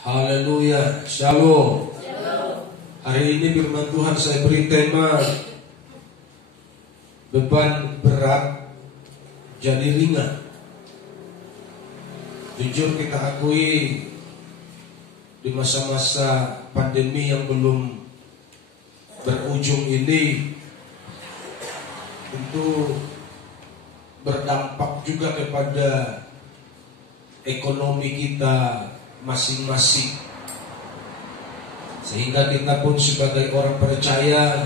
Haleluya, shalom. Hari ini firman Tuhan saya beri tema beban berat jadi ringan. Jujur kita akui di masa-masa pandemi yang belum berujung ini tentu berdampak juga kepada ekonomi kita masing-masing, sehingga kita pun sebagai orang percaya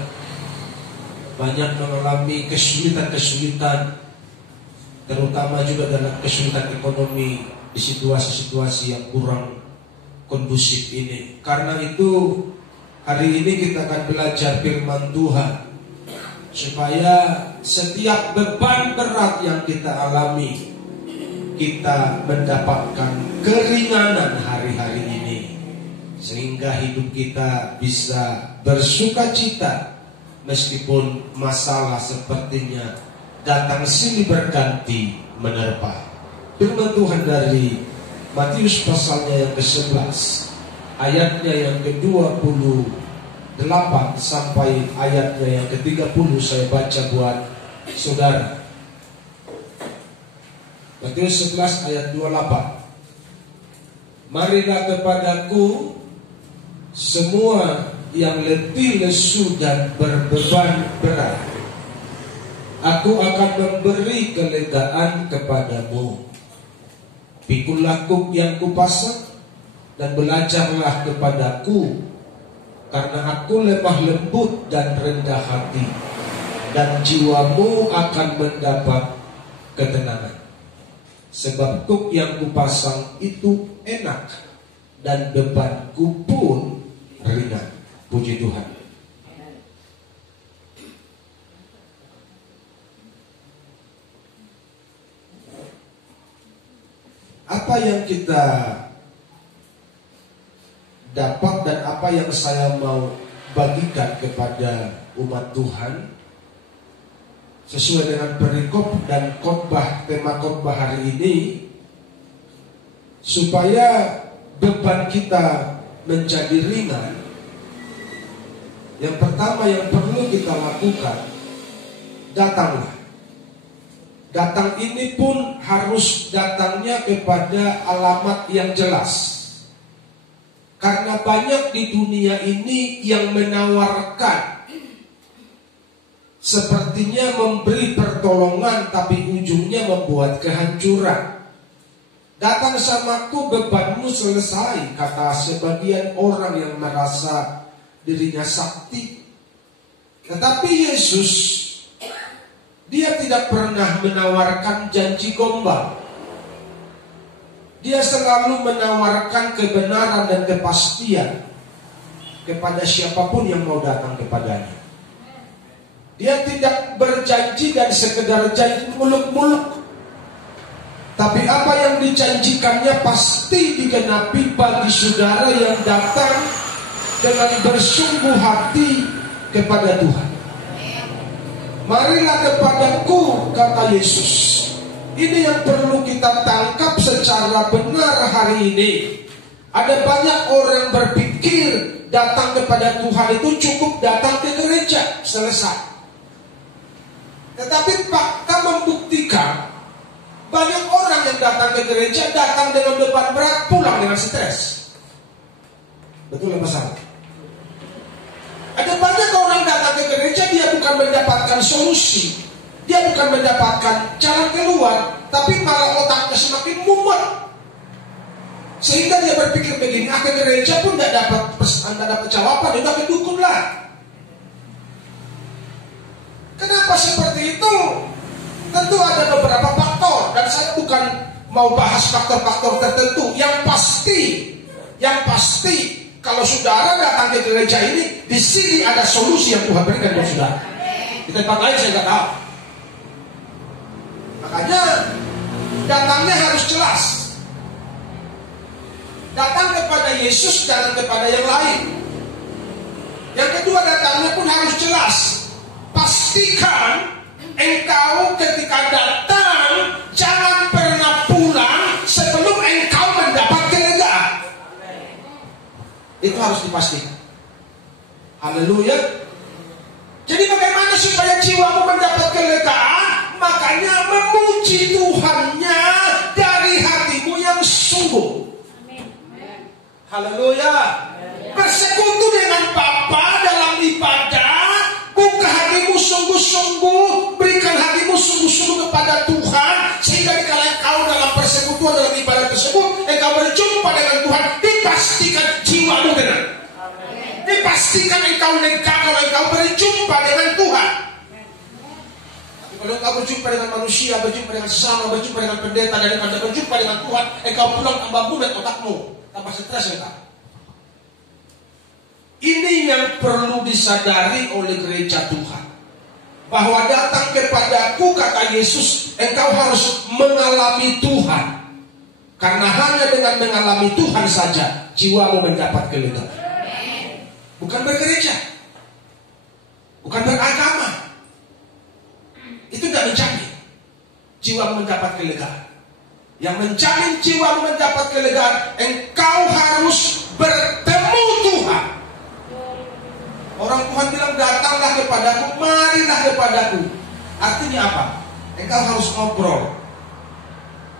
banyak mengalami kesulitan-kesulitan, terutama juga dalam kesulitan ekonomi di situasi-situasi yang kurang kondusif ini. Karena itu hari ini kita akan belajar firman Tuhan supaya setiap beban berat yang kita alami, kita mendapatkan keringanan hari-hari ini, sehingga hidup kita bisa bersuka cita meskipun masalah sepertinya datang silih berganti menerpa. Firman Tuhan dari Matius pasalnya yang ke-11 ayatnya yang ke-28 sampai ayatnya yang ke-30 saya baca buat saudara. Matius 11 ayat 28. Marilah kepadaku semua yang letih lesu dan berbeban berat, aku akan memberi kelegaan kepadamu. Pikulah kuk yang kupasang dan belajarlah kepadaku, karena aku lemah lembut dan rendah hati, dan jiwamu akan mendapat ketenangan. Sebab kuk yang kupasang itu enak dan bebanku pun ringan. Puji Tuhan. Apa yang kita dapat dan apa yang saya mau bagikan kepada umat Tuhan sesuai dengan perikop dan khotbah, tema khotbah hari ini, supaya beban kita menjadi ringan. Yang pertama yang perlu kita lakukan, datanglah. Datang ini pun harus datangnya kepada alamat yang jelas. Karena banyak di dunia ini yang menawarkan, sepertinya memberi pertolongan, tapi ujungnya membuat kehancuran. Datang samaku, bebanmu selesai, kata sebagian orang yang merasa dirinya sakti. Tetapi Yesus, dia tidak pernah menawarkan janji gombal. Dia selalu menawarkan kebenaran dan kepastian kepada siapapun yang mau datang kepadanya. Dia tidak berjanji dan sekedar janji muluk-muluk, tapi apa yang dijanjikannya pasti digenapi bagi saudara yang datang dengan bersungguh hati kepada Tuhan. Marilah kepadaku, kata Yesus. Ini yang perlu kita tangkap secara benar hari ini. Ada banyak orang berpikir datang kepada Tuhan itu cukup datang ke gereja, selesai. Tetapi fakta membuktikan banyak orang yang datang ke gereja datang dengan beban berat, pulang dengan stres. Betul apa salah? Ada banyak orang datang ke gereja, dia bukan mendapatkan solusi, dia bukan mendapatkan jalan keluar, tapi malah otaknya semakin mumet, sehingga dia berpikir begini, ke gereja pun tidak dapat jawaban, udah kedukun lah. Kenapa seperti itu? Tentu ada beberapa faktor, dan saya bukan mau bahas faktor-faktor tertentu. Yang pasti, kalau saudara datang ke gereja ini, di sini ada solusi yang Tuhan berikan buat saudara. Di tempat lain saya nggak tahu. Makanya datangnya harus jelas. Datang kepada Yesus, jangan kepada yang lain. Yang kedua, datangnya pun harus jelas. Pastikan engkau ketika datang jangan pernah pulang sebelum engkau mendapat kelegaan. Itu harus dipastikan. Haleluya. Jadi bagaimana supaya jiwamu mendapat kelegaan? Makanya memuji Tuhannya dari hatimu yang sungguh. Haleluya. Bersekutu dengan Bapa dalam ibadah. Buka hatimu sungguh-sungguh. Berikan hatimu sungguh-sungguh kepada Tuhan. Sehingga dikala engkau dalam persekutuan dalam ibadah tersebut, engkau berjumpa dengan Tuhan, dipastikan jiwamu tenang. Dipastikan engkau lega kalau engkau berjumpa dengan Tuhan. Tapi kalau engkau berjumpa dengan manusia, berjumpa dengan sesama, berjumpa dengan pendeta, dan engkau berjumpa dengan Tuhan, engkau pulang tambah bulat otakmu, tambah stres engkau. Ini yang perlu disadari oleh gereja Tuhan. Bahwa datang kepadaku, kata Yesus, engkau harus mengalami Tuhan. Karena hanya dengan mengalami Tuhan saja jiwamu mendapat kelegaan. Bukan bergereja, bukan beragama. Itu tidak menjamin jiwamu mendapat kelegaan. Yang menjamin jiwamu mendapat kelegaan, engkau harus bertemu Tuhan. Orang Tuhan bilang, datanglah kepadaku, marilah kepadaku. Artinya apa? Engkau harus ngobrol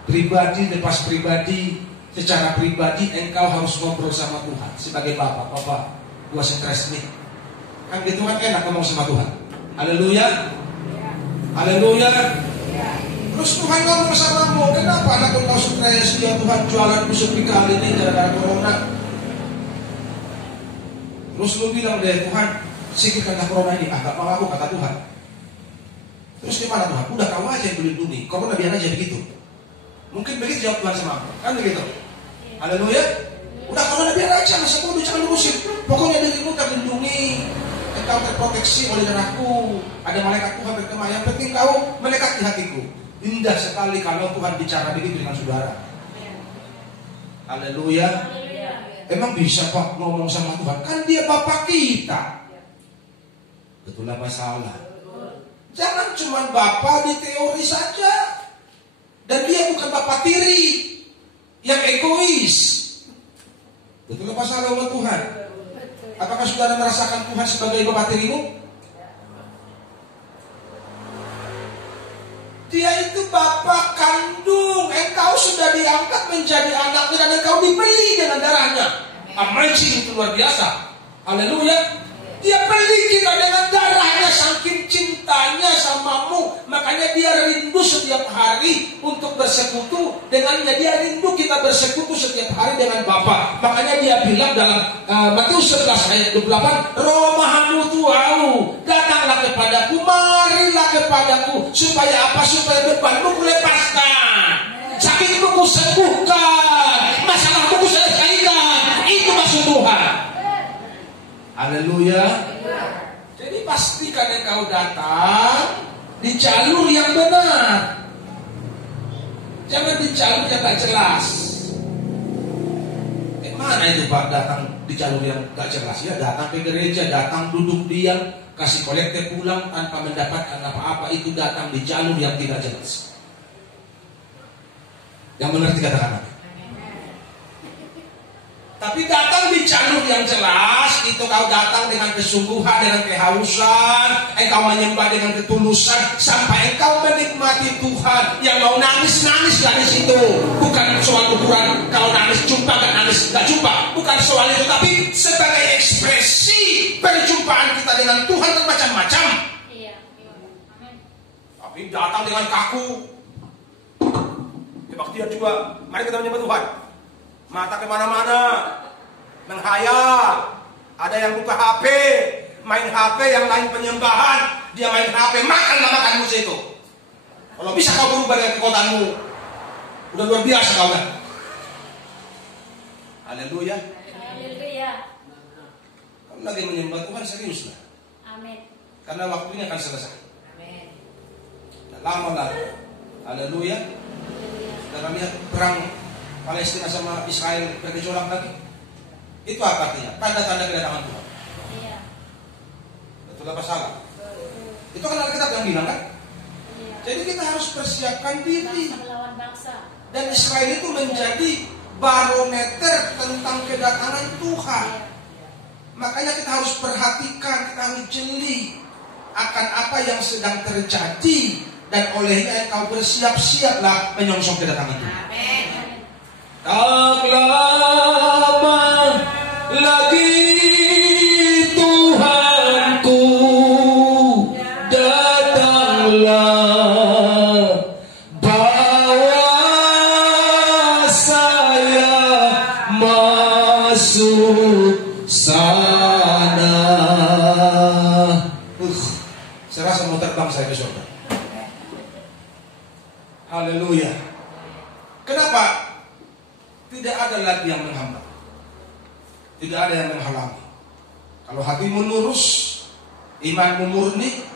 pribadi, lepas pribadi, secara pribadi. Engkau harus ngobrol sama Tuhan sebagai Bapak. Bapak, gua stres nih. Kan gitu kan enak ngomong sama Tuhan. Haleluya. Haleluya. Terus Tuhan ngomong sama mu, kenapa anak kau stres? Ya Tuhan, jualan busuk kali ini gara-gara corona. Terus lu bilang deh, Tuhan, singkirkanlah corona ini. Gak mau aku, kata Tuhan. Terus gimana Tuhan? Udah kau aja yang melindungi, corona biar aja begitu. Mungkin begitu jawab Tuhan sama aku. Kan begitu. Haleluya. Udah corona biar aja, masa kau jangan ngurusin. Pokoknya dirimu terlindungi, engkau terproteksi oleh darahku. Ada malaikat Tuhan berkemah. Yang penting kau mendekati hatiku. Indah sekali kalau Tuhan bicara begitu dengan saudara. Haleluya. Emang bisa Pak ngomong sama Tuhan? Kan dia Bapak kita. Betul apa salah? Jangan cuma Bapak di teori saja. Dan dia bukan Bapak tiri yang egois. Betul apa salah umat Tuhan? Apakah saudara merasakan Tuhan sebagai Bapak tirimu? Dia itu Bapak kandung. Engkau sudah diangkat menjadi anaknya dan engkau dibeli dengan darahnya. Amazing, itu luar biasa. Haleluya. Dia beli kita dengan darahnya, saking cintanya samamu. Makanya dia rindu setiap hari untuk bersekutu dengannya. Dia rindu kita bersekutu setiap hari dengan Bapa. Makanya dia bilang dalam Matius 11 ayat 28, Roh Mahamu Tuau, datanglah kepadaku, marilah kepadaku. Supaya apa? Supaya bebanmu kulepaskan, sakitmu kusembuhkan, masalahmu kuselesaikan. Itu maksud Tuhan. Haleluya. Jadi pastikan engkau datang di jalur yang benar. Jangan di jalur yang gak jelas. Mana itu Pak datang di jalur yang gak jelas? Ya datang ke gereja, datang duduk diam, kasih kolektif pulang tanpa mendapatkan apa-apa. Itu datang di jalur yang tidak jelas. Yang mengerti katakan apa? Tapi datang di jalur yang jelas, itu kau datang dengan kesungguhan, dengan kehausan, engkau menyembah dengan ketulusan, sampai engkau menikmati Tuhan. Yang mau nangis-nangis dari situ. Bukan soal ukuran, kalau nangis jumpa gak nangis gak jumpa. Bukan soal itu, tapi sebagai ekspresi perjumpaan kita dengan Tuhan bermacam-macam. Iya. Tapi datang dengan kaku. Kebaktian juga. Mari kita menyembah Tuhan. Mata kemana-mana, menghayal. Ada yang buka HP, main HP, yang lain penyembahan, dia main HP, makanlah makanmu situ. Kalau bisa kau berubah dengan kekuatanmu, udah luar biasa kau kan. Haleluya. Haleluya. Kamu lagi menyembah Tuhan, serius lah. Amin. Karena waktunya akan selesai. Amin. Lama lagi. Haleluya. Kita lihat perang Palestina sama Israel bergejolak lagi. Itu apa artinya? Tanda-tanda kedatangan Tuhan. Iya. Betul apa salah? Betul. Itu kan Alkitab yang bilang kan? Iya. Jadi kita harus persiapkan diri. Bangsa melawan bangsa. Dan Israel itu menjadi barometer tentang kedatangan Tuhan. Iya. Makanya kita harus perhatikan, kita harus jeli akan apa yang sedang terjadi, dan olehnya engkau bersiap-siaplah menyongsong kedatangan Tuhan. Amin. Tak lama lagi Tuhanku datanglah, bawa saya masuk sana. Saya rasa mau terbang saya ke surga. Haleluya. Kenapa? Tidak ada lagi yang menghambat, tidak ada yang menghalangi. Kalau hatimu lurus, imanmu murni,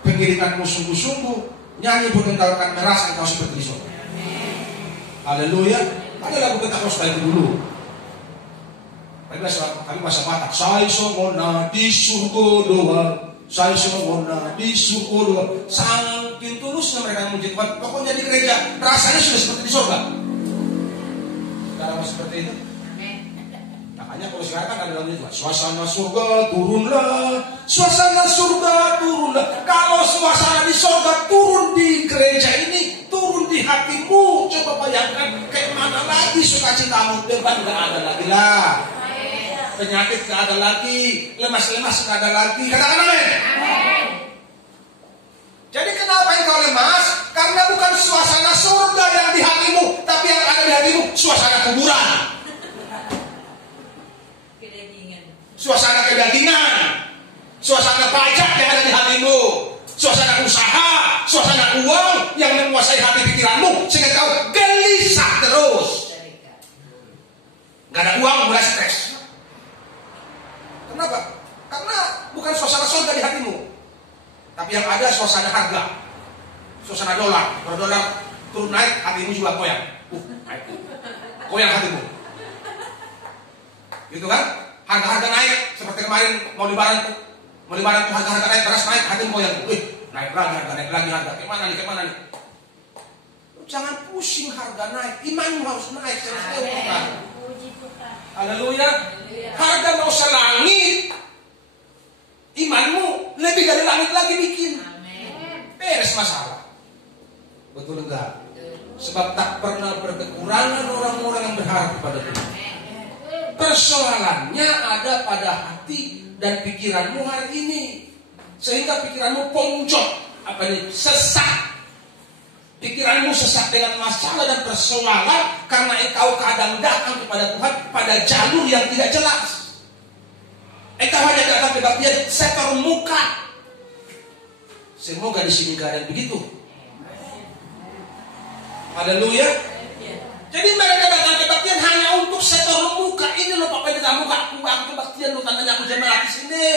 pengiringanmu sungguh-sungguh, nyanyi berkentalkan merasa engkau seperti di surga. Haleluya. Ada lagu Pentakosta itu dulu. Kami masa mata, saya songona di surga doa, saya songona di surga doa. Saking tulusnya mereka memuji Tuhan, pokoknya di gereja rasanya sudah seperti di surga. Sekarang seperti itu. Makanya kalau sekarang kan ada lagu itu, suasana surga turunlah, suasana surga turunlah. Kalau suasana di surga turun di gereja ini, turun di hatimu, coba bayangkan kayak mana lagi sukacitamu. Beban gak ada lagi lah, penyakit gak ada lagi, lemas-lemas gak ada lagi. Katakan amin. Jadi kenapa engkau lemas? Karena bukan suasana surga yang di hatimu, tapi yang ada di hatimu suasana kuburan, suasana kedagingan, suasana pajak yang ada di hatimu, suasana usaha, suasana uang yang menguasai hati pikiranmu sehingga kau gelisah terus. Gak ada uang, mulai stres. Kenapa? Karena bukan suasana surga di hatimu, tapi yang ada suasana harga, suasana dolar. Kalau dolar turun naik, hatimu juga goyang. Naik. Goyang hatimu. Gitu kan? Harga-harga naik, seperti kemarin mau lebaran tuh harga-harga naik, beras naik, hatimu goyang. Naik lagi harga, naik lagi harga. Kemana nih? Jangan pusing harga naik, imanmu harus naik. Haleluya. Harga mau selangit, imanmu lebih dari langit lagi bikin. Beres masalah. Betul enggak? Sebab tak pernah berkekurangan orang-orang yang berharap kepada Tuhan. Persoalannya ada pada hati dan pikiranmu hari ini, sehingga pikiranmu ponjok, sesak. Pikiranmu sesak dengan masalah dan persoalan karena engkau kadang datang kepada Tuhan pada jalur yang tidak jelas. Engkau hanya datang ke bagian sektor muka. Semoga di sini gak ada yang begitu. Haleluya. Jadi mereka datang ke kebaktian hanya untuk sektor muka. Ini loh Pak Pendeta, muka aku kebaktian, lu tandanya aku jemaat di sini.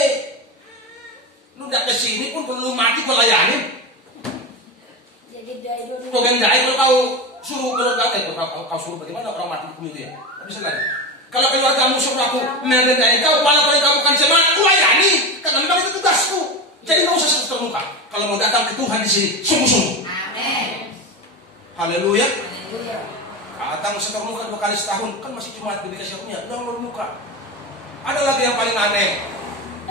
Lu udah ke sini pun belum mati kau layanin. Kau gendai kalau kau suruh kau suruh bagaimana orang mati hukum itu ya? Tapi sekali. Kalau keluargamu suruh aku mengendai kau, walaupun kau bukan jemaat, ku layani. Karena memang itu tugasku. Jadi nggak usah sektor muka. Kalau mau datang ke Tuhan di sini, sungguh-sungguh. Amin. Haleluya. Datang setor muka 2 kali setahun, kan masih cuma dikasih punya, udah muka. Ada lagi yang paling aneh.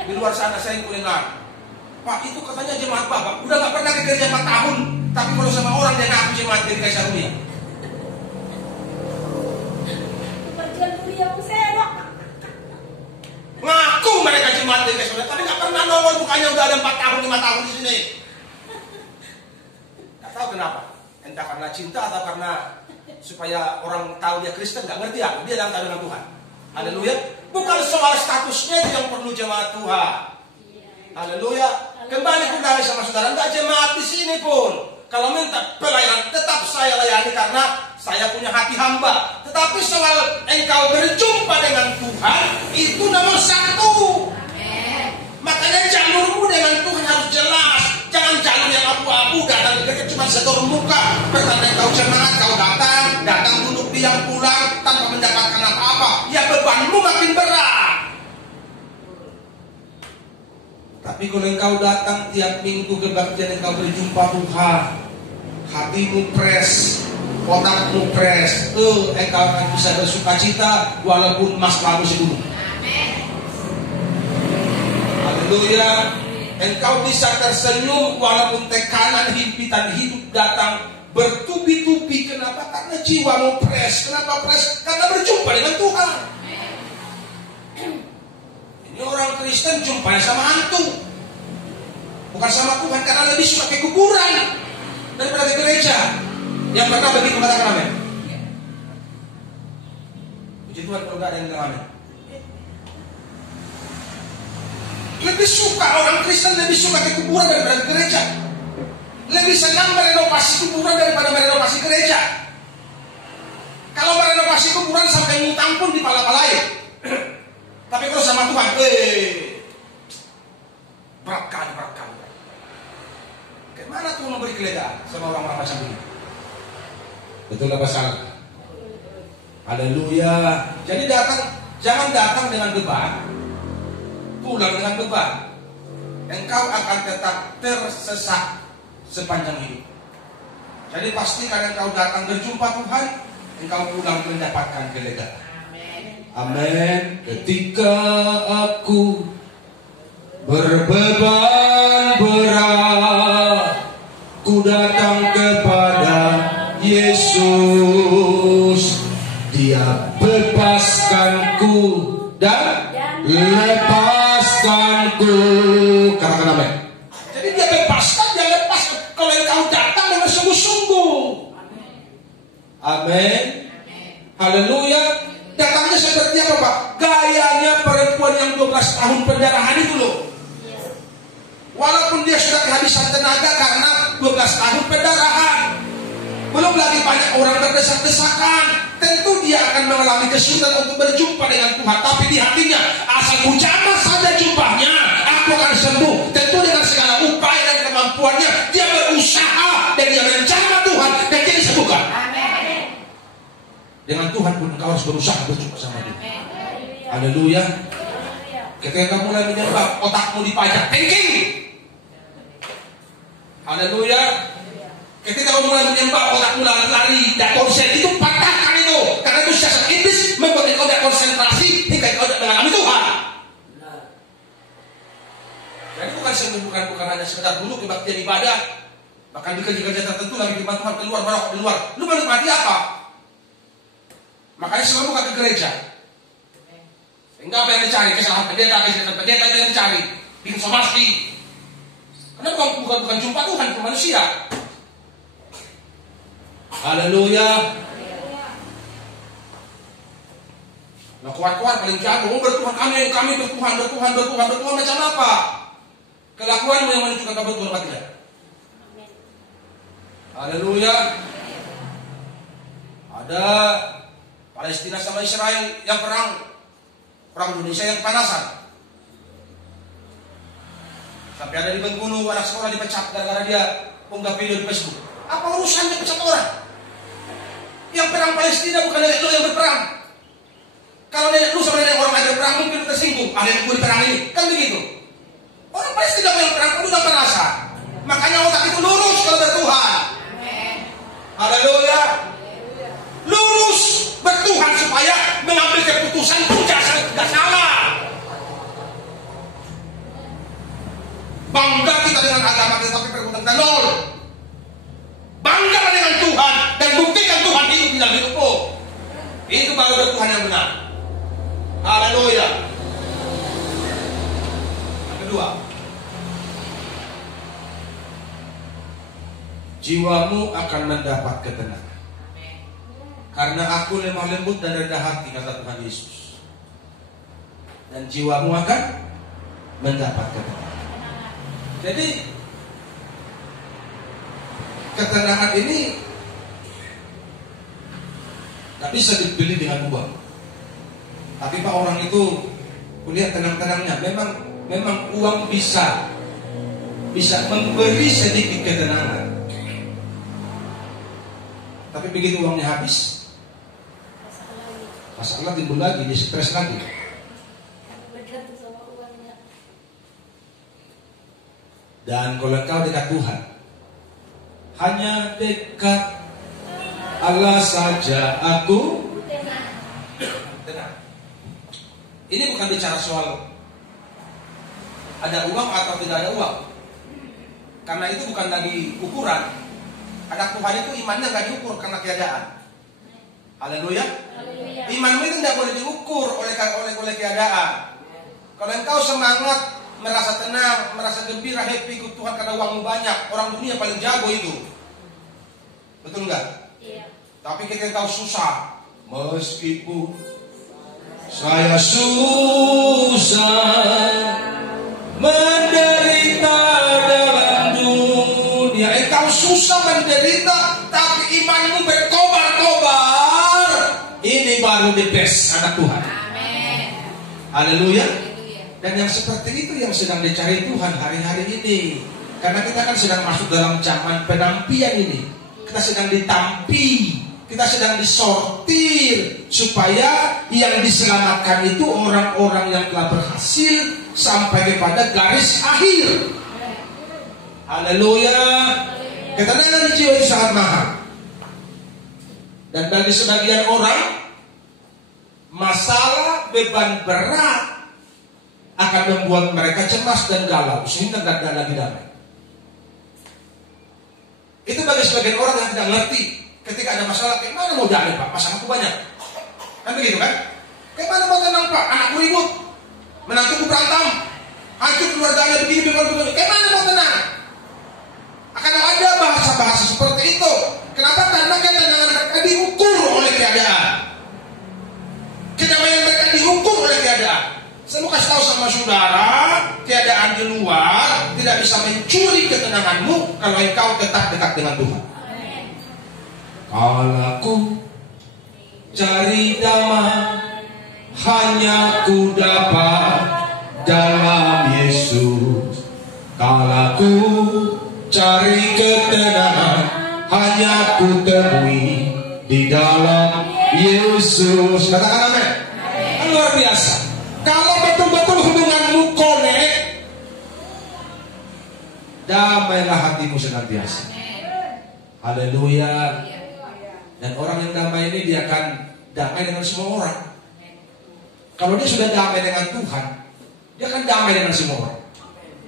Di luar sana saya dengar, Pak itu katanya jemaat Bapak, udah gak pernah ke gereja 4 tahun, tapi kalau sama orang dia ngaku jemaat dikasih karunia. Ngaku mereka jemaat dikasih karunia, tapi gak pernah nongol mukanya udah ada 4 tahun, 5 tahun di sini. Gak tahu kenapa, entah karena cinta atau karena supaya orang tahu dia Kristen, nggak ngerti aku, dia dalam dengan Tuhan. Haleluya. Bukan soal statusnya yang perlu jemaat Tuhan. Haleluya. Kembali kembali sama saudara, nggak jemaat di sini pun. Kalau minta pelayanan, tetap saya layani karena saya punya hati hamba. Tetapi soal engkau berjumpa dengan Tuhan, itu nomor 1. Makanya jalurmu dengan Tuhan harus jelas. Jangan jalur yang abu-abu, datang ke gereja cuma setor muka. Pertanda kau jemaat, kau datang duduk diam pulang tanpa mendapatkan apa-apa. Ya bebanmu makin berat. Tapi kalau engkau datang tiap minggu ke kebaktian, engkau berjumpa Tuhan, hatimu pres, otakmu pres, engkau akan bisa bersuka cita walaupun masalahmu sedulu. Haleluya. Engkau bisa tersenyum walaupun tekanan himpitan hidup datang bertubi-tubi. Kenapa? Karena jiwamu fresh. Kenapa fresh? Karena berjumpa dengan Tuhan. Ini orang Kristen jumpanya sama hantu, bukan sama Tuhan, karena lebih suka ke kuburan daripada ke gereja. Yang pernah begitu katakan amin. Puji Tuhan kalau nggak ada yang bilang amin. Lebih suka orang Kristen lebih suka ke kuburan daripada ke gereja. Lebih senang merenovasi kuburan daripada merenovasi gereja. Kalau merenovasi kuburan sampai ngutang pun dipala-palain. Tapi kalau sama Tuhan, berat kali. Gimana Tuhan memberi kelegaan sama orang-orang macam ini? Betul apa salah? Haleluya. Jadi jangan datang dengan beban, pulang dengan beban. Engkau akan tetap tersesat sepanjang hidup. Jadi pastikan engkau datang berjumpa Tuhan, engkau pulang mendapatkan kelegaan. Amin. Ketika aku berbeban berat, ku datang kepada Yesus. Dia bebaskanku dan lepaskanku. Katakan amin. Jadi dia bebaskan, dia lepaskan. Kalau engkau datang dengan sungguh-sungguh. Amin. Haleluya. Datangnya seperti apa Pak? Gayanya perempuan yang 12 tahun pendarahan itu loh. Walaupun dia sudah kehabisan tenaga karena 12 tahun pendarahan, belum lagi banyak orang berdesak-desakan, tentu dia akan mengalami kesulitan untuk berjumpa dengan Tuhan. Tapi di hatinya, asal ku jamah saja jumpahnya, aku akan sembuh. Tentu dengan segala upaya dan kemampuannya, dia berusaha dan dia menjamah Tuhan dan dia disembuhkan. Dengan Tuhan pun engkau harus berusaha berjumpa sama Dia. Haleluya. Ketika kamu mulai menyembah, otakmu dipajak thinking. Haleluya. Ketika kamu mulai menyembah, otakmu lari, dan konsen itu patahkan itu. Karena itu siasat iblis membuat engkau tidak konsentrasi hingga engkau tidak mengalami Tuhan. Jadi bukan hanya sekedar dulu kebaktian ibadah, bahkan di kerja-kerja tertentu lagi di Tuhan keluar. Lu menikmati apa? Makanya selalu bukan ke gereja. Enggak apa yang dicari, kesalahan pendeta yang dicari, bikin somasi. Karena bukan jumpa Tuhan, ke manusia. Haleluya. Nah kuat-kuat paling jago, bertuhan kami bertuhan macam apa? Kelakuanmu yang menunjukkan kabar Tuhan apa tidak? Haleluya. Ada Palestina sama Israel yang perang Indonesia yang kepanasan. Sampai ada di Bengkulu anak sekolah dipecat gara-gara dia unggah video di Facebook. Apa urusannya pecat orang? Yang perang Palestina bukan nenek lu yang berperang. Kalau nenek lu sama nenek orang lain berperang mungkin lu tersinggung. Ada yang gue di perang ini, kan begitu. Orang Palestina yang perang pun udah merasa. Makanya otak itu lurus kalau bertuhan. Haleluya. Lurus bertuhan supaya mengambil keputusan itu tidak salah. Bangga kita dengan agama kita tapi perbuatan kita nol. Bangga dengan Tuhan dan buktikan Tuhan hidup di dalam hidupmu. Itu baru bertuhan yang benar. Haleluya. Yang kedua, jiwamu akan mendapat ketenangan. Karena aku lemah lembut dan rendah hati, kata Tuhan Yesus. Dan jiwamu akan mendapat ketenangan. Jadi ketenangan ini tak bisa dibeli dengan uang. Tapi Pak orang itu kulihat tenang-tenangnya. Memang uang bisa memberi sedikit ketenangan. Tapi begitu uangnya habis, masalah timbul lagi, dia stres lagi. Dan kalau kau dekat Tuhan, hanya dekat Allah saja aku tenang. Ini bukan bicara soal ada uang atau tidak ada uang. Karena itu bukan lagi ukuran. Anak Tuhan itu imannya nggak diukur karena keadaan. Haleluya. Imanmu itu nggak boleh diukur oleh keadaan. Kalau engkau semangat, merasa tenang, merasa gembira, happy ikut Tuhan karena uangmu banyak, orang dunia paling jago itu. Betul nggak? Iya. Tapi kita tahu susah. Meskipun saya susah menderita dalam dunia, engkau susah menderita, tapi imanmu berkobar-kobar. Ini baru the best anak Tuhan. Amin. Haleluya. Dan yang seperti itu yang sedang dicari Tuhan hari-hari ini. Karena kita kan sedang masuk dalam zaman penampian ini. Kita sedang ditampi, kita sedang disortir, supaya yang diselamatkan itu orang-orang yang telah berhasil sampai kepada garis akhir. Haleluya. Ketenangan jiwa itu sangat mahal. Dan bagi sebagian orang, masalah beban berat akan membuat mereka cemas dan galau sehingga tidak ada lagi damai. Itu bagi sebagian orang yang tidak ngerti. Ketika ada masalah, kayak mana mau damai Pak? Masalahku banyak. Kan begitu kan? Kayak mana mau tenang Pak? Anakku ribut, menantuku berantem, hancur keluarganya begini. Kayak mana mau tenang? Akan ada bahasa-bahasa seperti itu. Kenapa? Karena ketenangan mereka diukur oleh keadaan. Kedamaian mereka diukur oleh keadaan. Saya mau kasih tahu sama saudara, keadaan di luar tidak bisa mencuri ketenanganmu kalau engkau tetap dekat dengan Tuhan. Kalau aku cari damai, hanya ku dapat dalam Yesus. Kalau aku cari ketenangan, hanya ku temui di dalam Yesus. Katakan amin. Luar biasa. Kalau betul-betul hubunganmu connect, damailah hatimu senantiasa. Haleluya. Dan orang yang damai ini dia akan damai dengan semua orang. Kalau dia sudah damai dengan Tuhan, dia akan damai dengan semua orang.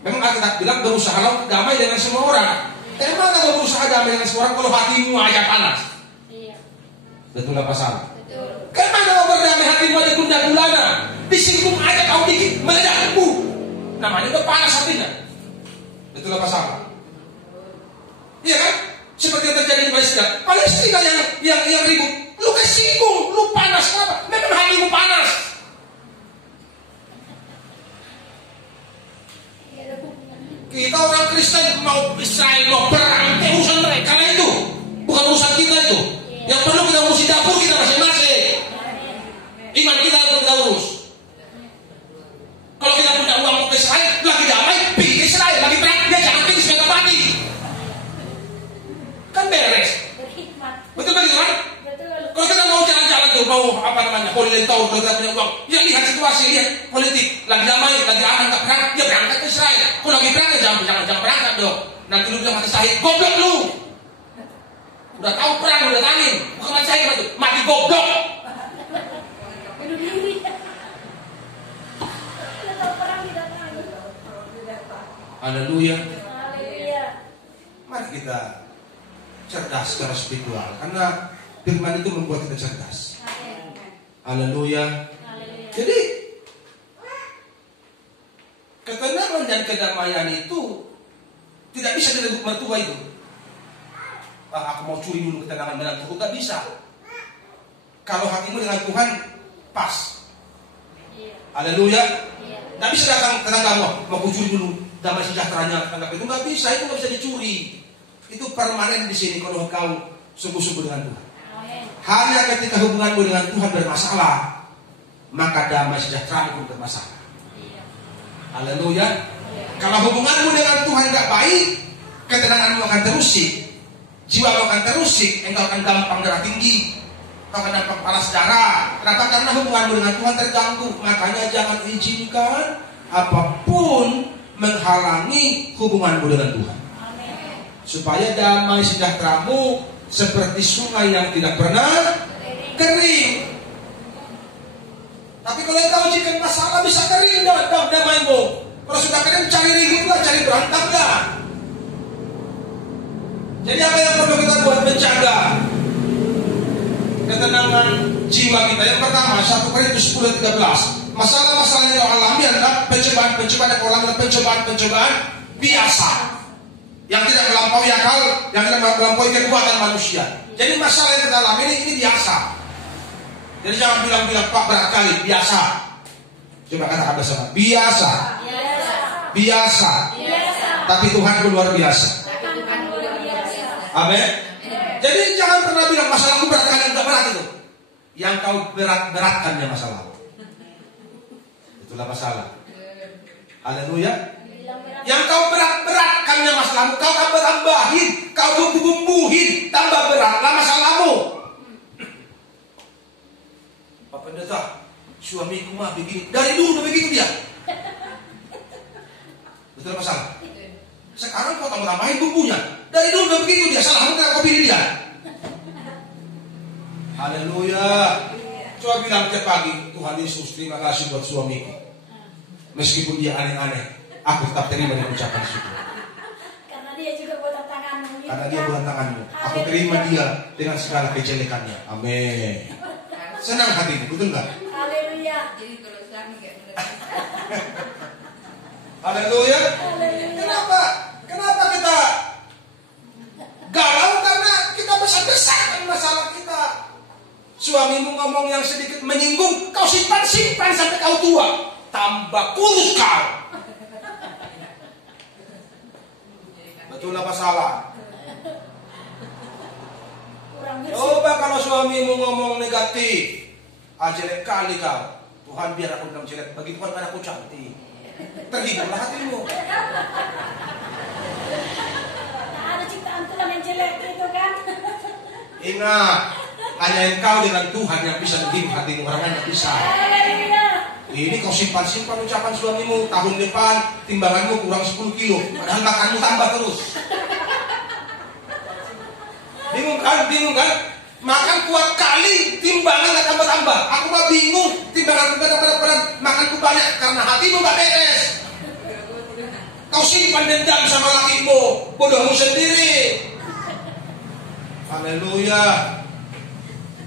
Memang Alkitab bilang berusahalah damai dengan semua orang. Emang kalau berusaha damai dengan semua orang kalau hatimu aja panas? Betul apa salah? Kemana mau berdamai hatimu aja gundah gulana? Disinggung aja kau dikit meledakku. Namanya udah panas hatinya. Betul apa salah? Iya kan? Seperti yang terjadi di Palestina yang ribut. Lu kesinggung, lu panas kenapa? Memang hatimu panas. Kita orang Kristen mau Israel mau perang, urusan mereka lah itu. Bukan urusan kita itu. Yang perlu kita urus di dapur kita masing-masing. Iman kita harus kita urus. Kalau kita punya uang untuk Israel, lagi damai, pergi ke Israel, lagi perang, dia jangan pergi supaya mati. Kan beres. Betul begitu kan? Kalau kita mau jalan-jalan tuh, mau apa namanya, holiday tour, kalau kita punya uang, ya lihat situasi, lihat politik, lagi damai, lagi aman, tak perang, dia berangkat ke Israel. Kalau lagi perang, jangan berangkat dong. Nanti lu bilang mati syahid, goblok lu. Udah tahu perang, udah tangin, bukan mati syahid itu, mati goblok. Haleluya. Mari kita cerdas secara spiritual, karena firman itu membuat kita cerdas. Haleluya. Jadi ketenangan dan kedamaian itu tidak bisa direbut mertua itu. Aku mau curi dulu ketenangan menantuku, gak bisa. Kalau hatimu dengan Tuhan pas. Haleluya. Gak bisa datang tetanggamu mau curi dulu damai sejahteranya tetangga itu, gak bisa, itu gak bisa dicuri. Itu permanen di sini kalau kau sungguh-sungguh dengan Tuhan. Hanya ketika hubunganmu dengan Tuhan bermasalah, maka damai sejahtera pun bermasalah. Haleluya. Kalau hubunganmu dengan Tuhan gak baik, ketenanganmu akan terusik, jiwamu akan terusik, engkau akan gampang darah tinggi, kau akan dapat panas darah. Kenapa? Karena hubunganmu dengan Tuhan terganggu. Makanya jangan izinkan apapun menghalangi hubunganmu dengan Tuhan. Supaya damai sejahteramu seperti sungai yang tidak pernah kering. Tapi kalau kau jika masalah bisa kering damaimu. Kalau sudah pengen cari ribut lah, cari berantem lah. Jadi apa yang perlu kita buat menjaga ketenangan jiwa kita? Yang pertama, 1 Korintus 10:13. Masalah-masalah yang kau alami adalah pencobaan yang kau alami adalah pencobaan biasa, yang tidak melampaui akal, yang tidak melampaui kekuatan manusia. Jadi masalah yang kita alami ini biasa. Jadi jangan bilang-bilang Pak berat kali, biasa. Coba katakan bersama, biasa. Biasa. Tapi Tuhan itu luar biasa. Amin. Jadi jangan pernah bilang masalahku berat kali, enggak berat itu. Yang kau berat-beratkan ya masalah. Itulah masalah. Haleluya. Yang kau berat-beratkannya masalahmu, kau tambah-tambahin, kau bumbu-bumbuhin, tambah beratlah masalahmu. Pak Pendeta, suamiku mah begini, dari dulu udah begitu dia. Betul masalah. Sekarang kau tambah-tambahin bumbunya, dari dulu udah begitu dia, salahmu kenapa kau pilih dia? Haleluya. Coba bilang tiap pagi, Tuhan Yesus terima kasih buat suamiku. Meskipun dia aneh-aneh, aku tetap terima dan ucapan syukur. Karena dia juga buatan tanganmu. Karena dia buatan tanganmu. Aku terima dia dengan segala kejelekannya. Amin. Senang hatiku, betul nggak? Haleluya. Haleluya. Kenapa kita galau? Karena kita besar-besarkan masalah kita. Suamimu ngomong yang sedikit menyinggung, kau simpan-simpan sampai kau tua. Tambah kurus kau. Betul apa salah? Coba kalau suamimu ngomong negatif, jelek kali kau. Tuhan biar aku bilang jelek, bagi Tuhan kan aku cantik. Terhiburlah hatimu. Nah, ada ciptaan Tuhan yang jelek itu kan. Ingat, hanya engkau dengan Tuhan yang bisa menghibur hatimu, orang lain tidak bisa. Ini kau simpan-simpan ucapan suamimu, tahun depan timbanganmu kurang 10 kilo, padahal makanmu tambah terus. Bingung kan? Makan kuat kali, timbangan gak tambah-tambah. Aku mah bingung, timbangan berat-berat, makanku banyak karena hatimu gak beres. Kau simpan dendam sama lakimu, bodohmu sendiri. Haleluya.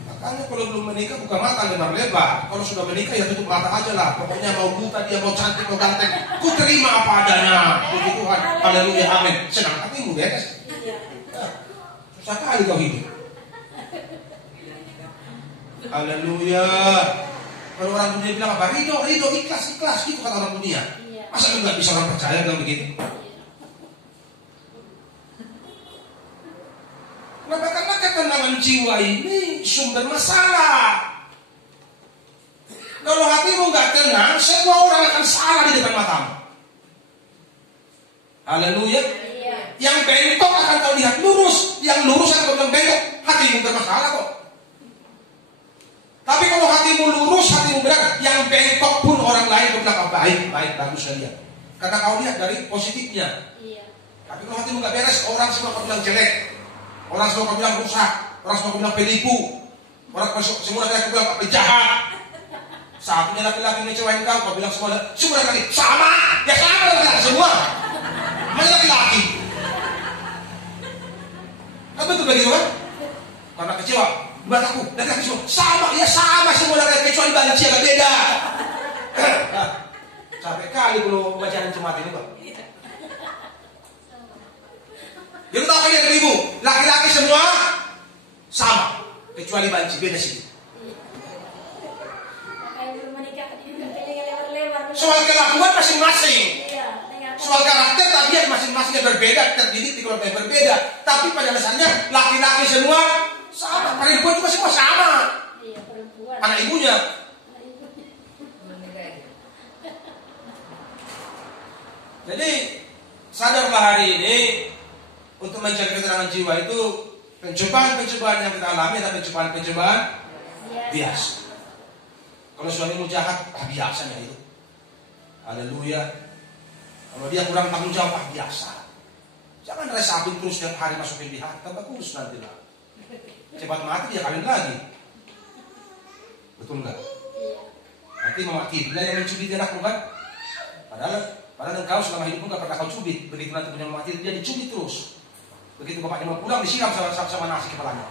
Makanya kalau belum menikah buka mata lebar-lebar. Kalau sudah menikah ya tutup mata aja lah. Pokoknya mau buta dia, mau cantik, mau ganteng, ku terima apa adanya. Puji Tuhan. Haleluya, amin. Senang hatimu beres. Susah kali kau hidup. Haleluya. Kalau orang dunia bilang apa? Ridho, ikhlas gitu kata orang dunia. Masa lu gak bisa orang percaya bilang begitu? Kenapa? Karena ketenangan jiwa ini sumber masalah. Kalau hatimu gak tenang, semua orang akan salah di depan matamu. Haleluya. Yang bengkok akan kau lihat lurus, yang lurus akan kau bilang bengkok. Hatimu bermasalah kok. Tapi kalau hatimu lurus, hatimu benar, yang bengkok pun orang lain berkata baik, bagus lihat. Karena kau lihat dari positifnya. Tapi kalau hatimu gak beres, orang semua kau bilang jelek, orang semua kau bilang rusak, orang semua kau bilang penipu, orang semua kau bilang penjahat. Satunya laki-laki ngecewain kau bilang semua laki sama, ya sama laki-laki semua. Mana laki-laki? Kan betul begitu kan? Karena kecewa. Buat aku, laki-laki semua sama semua laki-laki kecuali banci agak beda. Sampai kali kalau bacaan cemat ini Pak. Jadi tahu kalian ibu, laki-laki semua sama kecuali banci beda sih. Soal kelakuan masing-masing. Soal karakter tabiat masing-masingnya berbeda, terdidik di keluarga yang berbeda. Tapi pada dasarnya laki-laki semua sama, perempuan juga semua sama. Iya, perempuan. Anak ibunya. Jadi sadarlah hari ini untuk mencari ketenangan jiwa itu pencobaan-pencobaan yang kita alami adalah pencobaan-pencobaan biasa. Kalau suamimu jahat, biasanya itu. Haleluya. Kalau dia kurang tanggung jawab, biasa. Jangan resapin terus setiap hari masukin di hati, tambah kurus nanti lah. Cepat mati dia kawin lagi. Betul enggak? Nanti mama Kibla yang mencuri anakmu kan? Padahal Padahal engkau selama hidupmu gak pernah kau cubit. Begitu nanti punya mati, dia dicubit terus. Begitu bapaknya mau pulang, disiram sama nasi kepalanya.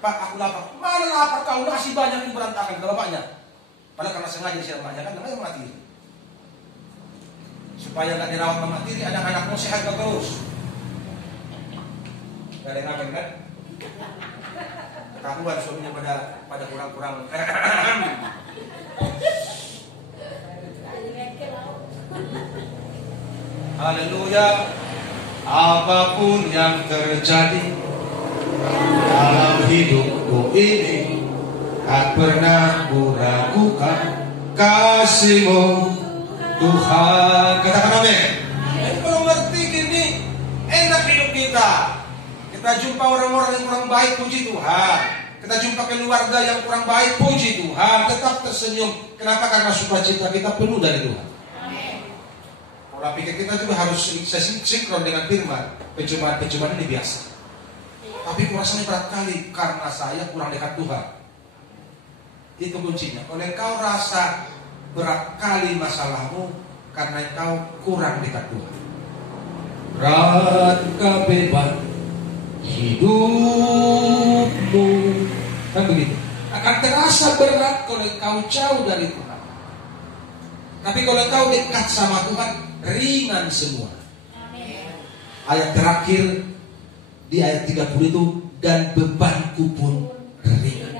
Pak, aku lapar. Mana lapar kau? Nasi banyak ini berantakan ke bapaknya. Padahal karena sengaja disiram bapaknya kan, namanya mati. Supaya gak dirawat mama tiri, anak-anakmu sehat gak terus. Gak ada yang ngapain kan? Ketahuan suaminya pada kurang-kurang. Haleluya. Apapun yang terjadi dalam hidupku ini, tak pernah kuragukan kasih-Mu Tuhan. Katakan amin. Jadi kalau ngerti gini, enak hidup kita. Kita jumpa orang-orang yang kurang baik, puji Tuhan. Kita jumpa keluarga yang kurang baik, puji Tuhan. Tetap tersenyum. Kenapa? Karena sukacita kita penuh dari Tuhan. Pola pikir kita juga harus sinkron dengan firman. Pencobaan ini biasa. Tapi kurasanya berat kali karena saya kurang dekat Tuhan. Itu kuncinya. Kalau engkau rasa berat kali masalahmu karena engkau kurang dekat Tuhan. Berat kebeban hidupmu, kan begitu. Akan terasa berat kalau engkau jauh dari Tuhan. Tapi kalau engkau dekat sama Tuhan, ringan semua. Amin. Ayat terakhir di ayat 30 itu, dan bebanku pun ringan.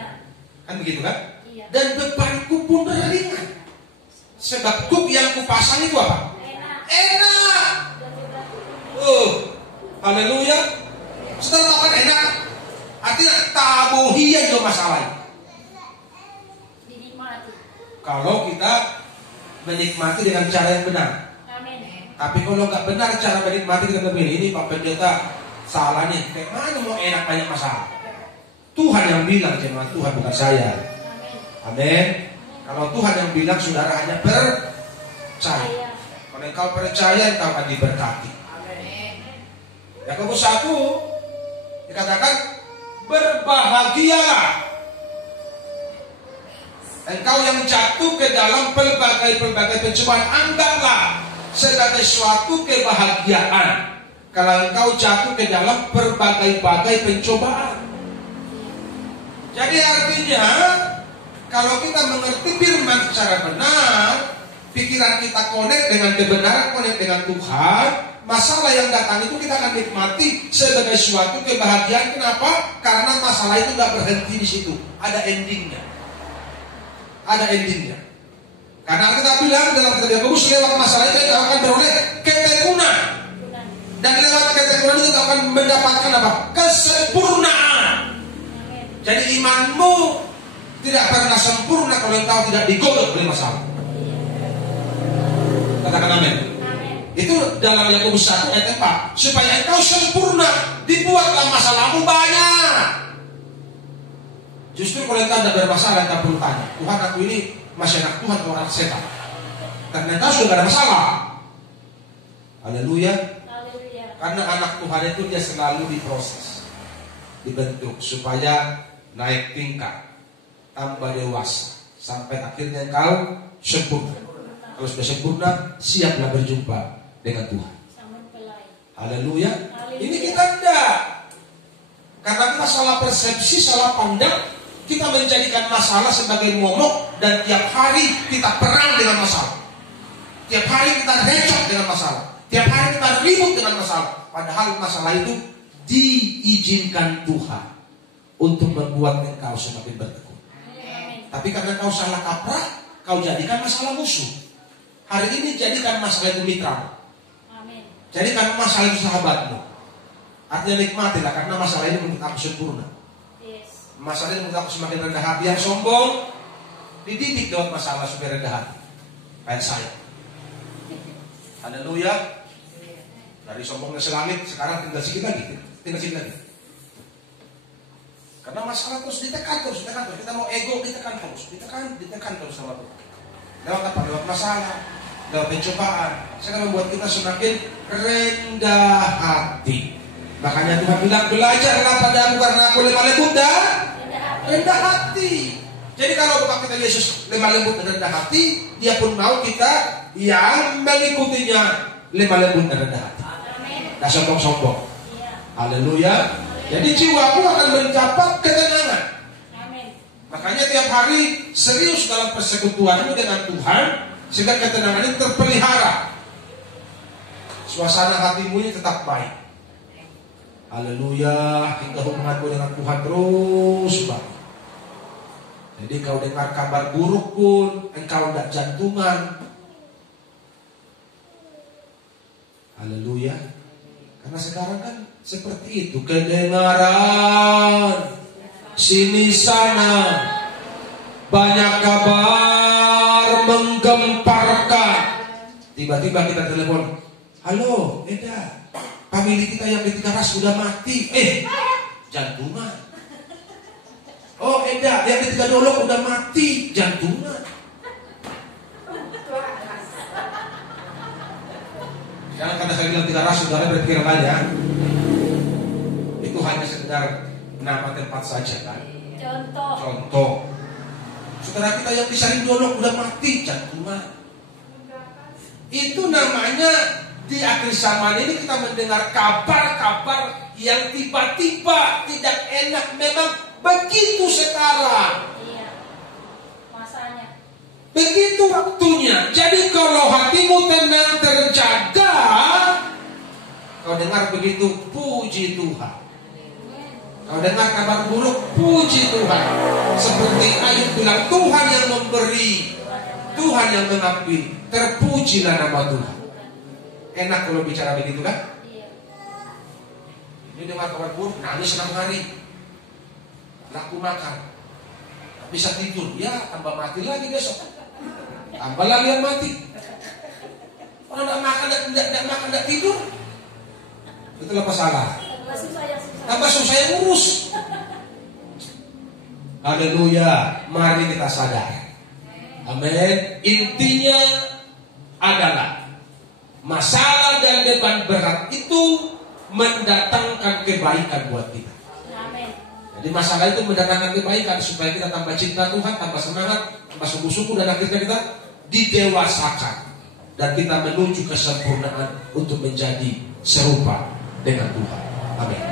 Kan begitu kan? Iya. Dan bebanku pun ringan. Sebab kuk yang kupasang itu apa? Enak. Haleluya. Setelah makan enak, artinya tabohian juga masalah. Dinikmati. Kalau kita menikmati dengan cara yang benar. Amin. Tapi kalau nggak benar cara menikmati, kita pilih ini Pak Pendeta salah nih. Kayak mana mau enak banyak masalah? Tuhan yang bilang, jemaat Tuhan, bukan saya. Amin. Kalau Tuhan yang bilang, saudara hanya percaya. Kalau engkau percaya, engkau akan diberkati. Yakobus 1 dikatakan, berbahagialah engkau yang jatuh ke dalam pelbagai pencobaan. Anggaplah sebagai suatu kebahagiaan kalau engkau jatuh ke dalam berbagai pencobaan. Jadi artinya, kalau kita mengerti firman secara benar, pikiran kita connect dengan kebenaran, connect dengan Tuhan, masalah yang datang itu kita akan nikmati sebagai suatu kebahagiaan. Kenapa? Karena masalah itu gak berhenti di situ, ada endingnya. Ada endingnya. Karena kita bilang dalam kitab Yakobus, lewat masalah itu kita akan beroleh ketekunan. Dan lewat ketekunan itu kita akan mendapatkan apa? Kesempurnaan. Jadi imanmu tidak pernah sempurna kalau engkau tidak digodok oleh masalah. Katakan amin. Itu dalam Yakobus 1 ayat 4. Supaya engkau sempurna, dibuatlah masalahmu banyak. Justru kalau engkau tidak bermasalah, engkau perlu tanya, Tuhan, aku ini masih anak Tuhan atau anak setan? Karena engkau sudah tidak ada masalah. Haleluya. Karena anak Tuhan itu dia selalu diproses, dibentuk supaya naik tingkat, tambah dewasa, sampai akhirnya engkau sempurna. Kalau sudah sempurna, siaplah berjumpa dengan Tuhan. Haleluya. Ini kita enggak. Karena kita salah persepsi, salah pandang, kita menjadikan masalah sebagai momok, dan tiap hari kita perang dengan masalah. Tiap hari kita recok dengan masalah. Tiap hari kita ribut dengan masalah. Padahal masalah itu diizinkan Tuhan untuk membuat engkau semakin bertekun. Tapi karena kau salah kaprah, kau jadikan masalah musuh. Hari ini jadikan masalah itu mitra. Jadikan masalah itu sahabatmu. Artinya nikmatilah, karena masalah ini membuat aku sempurna. Masalah ini membuat aku semakin rendah hati. Yang sombong dididik lewat masalah supaya rendah hati. Kayak saya. Haleluya. Dari sombongnya selangit, sekarang tinggal sedikit lagi. Karena masalah terus ditekan terus. Kita mau ego, ditekan terus sama Tuhan. Lewat apa? Lewat masalah, lewat pencobaan. Saya akan membuat kita semakin rendah hati. Makanya Tuhan bilang, belajarlah padaku karena aku lemah lembut dan rendah hati. Jadi kalau Bapak kita Yesus lemah lembut dan rendah hati, Dia pun mau kita yang mengikutinya lemah lembut dan rendah hati. Nah, sombong-sombong. Haleluya. Jadi jiwaku akan mendapat ketenangan. Makanya tiap hari serius dalam persekutuanmu dengan Tuhan, sehingga ketenangan itu terpelihara. Suasana hatimu ini tetap baik. Haleluya. Hingga hubunganmu dengan Tuhan terus baik. Jadi kau dengar kabar buruk pun engkau tidak jantungan. Haleluya. Karena sekarang kan seperti itu, kedengaran sini sana, banyak kabar menggemparkan. Tiba-tiba kita telepon, halo Eda, famili kita yang di Tikaras sudah mati. Jantungan. Oh Eda, yang di Tigadolok udah mati, jantungan. Jangan karena saya bilang Tikaras, saudara berpikir aja. Itu hanya sekedar nama tempat saja kan. Contoh. Saudara kita yang di Saridolok udah mati, jantungan. Itu namanya di akhir zaman ini kita mendengar kabar-kabar yang tiba-tiba tidak enak. Memang begitu sekarang. Iya. Masanya. Begitu waktunya. Jadi kalau hatimu tenang terjaga, kau dengar begitu, puji Tuhan. Kau dengar kabar buruk, puji Tuhan. Seperti Ayub bilang, Tuhan yang memberi, Tuhan yang mengambil. Terpujilah nama Tuhan. Enak kalau bicara begitu kan? Ini dengar kabar buruk, nangis 6 hari. Laku makan, bisa tidur, ya tambah mati lagi besok. Tambah lagi yang mati. Orang tidak makan, tidak tidur, itulah masalah. Tambah susah yang ngurus. Haleluya. Mari kita sadar. Amin. Intinya adalah masalah dan beban berat itu mendatangkan kebaikan buat kita. Jadi masalah itu mendatangkan kebaikan supaya kita tambah cinta Tuhan, tambah semangat, tambah sungguh-sungguh, dan akhirnya kita didewasakan dan kita menuju kesempurnaan untuk menjadi serupa dengan Tuhan. Amin.